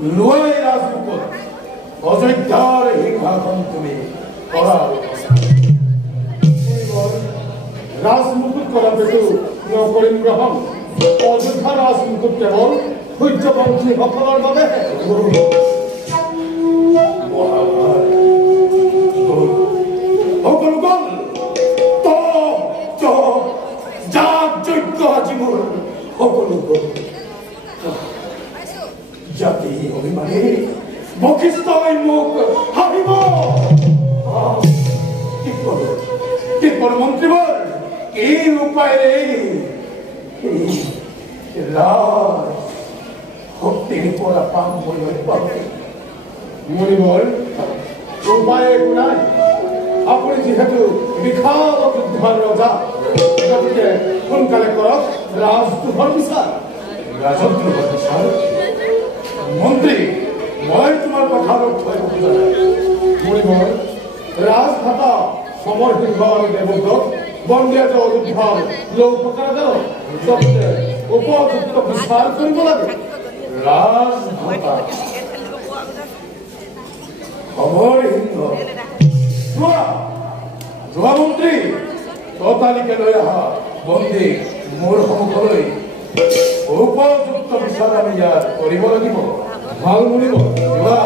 লোৱাই ৰাজমুকুট অযোধ্যাৰ সিংহাসন তুমি ৰাজমুকুট কৰাটো নকৰিম গ্ৰহণ অযোধ্যা ৰাজমুকুট কেৱল সূৰ্যবংশী সকলৰ বাবে সকলো গল যাগ যজ্ঞ আজি মোৰ সকলো গল জাতি অভিমানী বশিষ্ঠই মোক হাৰিব কি কৰো মন্ত্ৰীবৰ এই উপায়েৰে শক্তিৰ পৰা পাম মণিবৰ উপায় একো নাই আপুনি যিহেতু বিশাল যুদ্ধৰ ৰজা গতিকে সোনকালে কৰক ৰাজদ্ৰোহৰ বিচাৰ ৰাজদ্ৰোহৰ বিচাৰ মন্ত্ৰী মই তোমাৰ কথা লক্ষ্য খোজা নাই মণিবৰ ৰাজঘাটা সমৰ সিংহ আৰ দেবব্ৰত বন্দিয়া যে অযোধ্যা লৌপকাৰ গেল সবচেয়ে উপযুক্ত বিচাৰ কৰিব লাগে ৰাজঘাটা সমৰ সিংহ যোৱা মন্ত্ৰী ততালিকে লৈ অহা বন্দী মোৰ সন্মুখলৈ উপযুক্ত বিচাৰ আমি ইয়াত কৰিব লাগিব ভাল মনিব যোৱা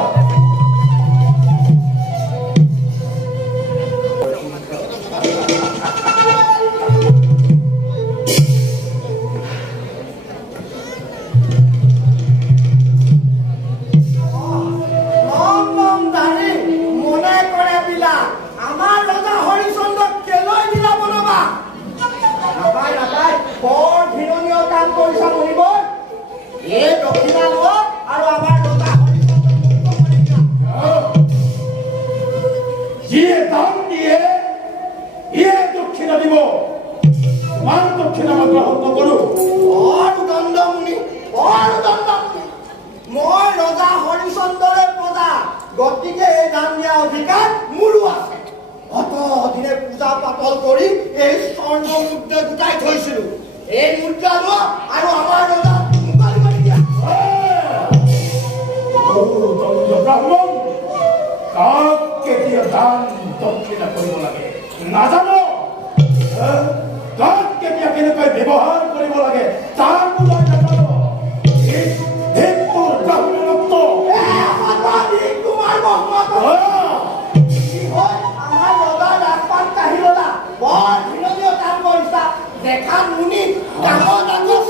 দেখা মুনি ডাঙৰ ডাঙৰ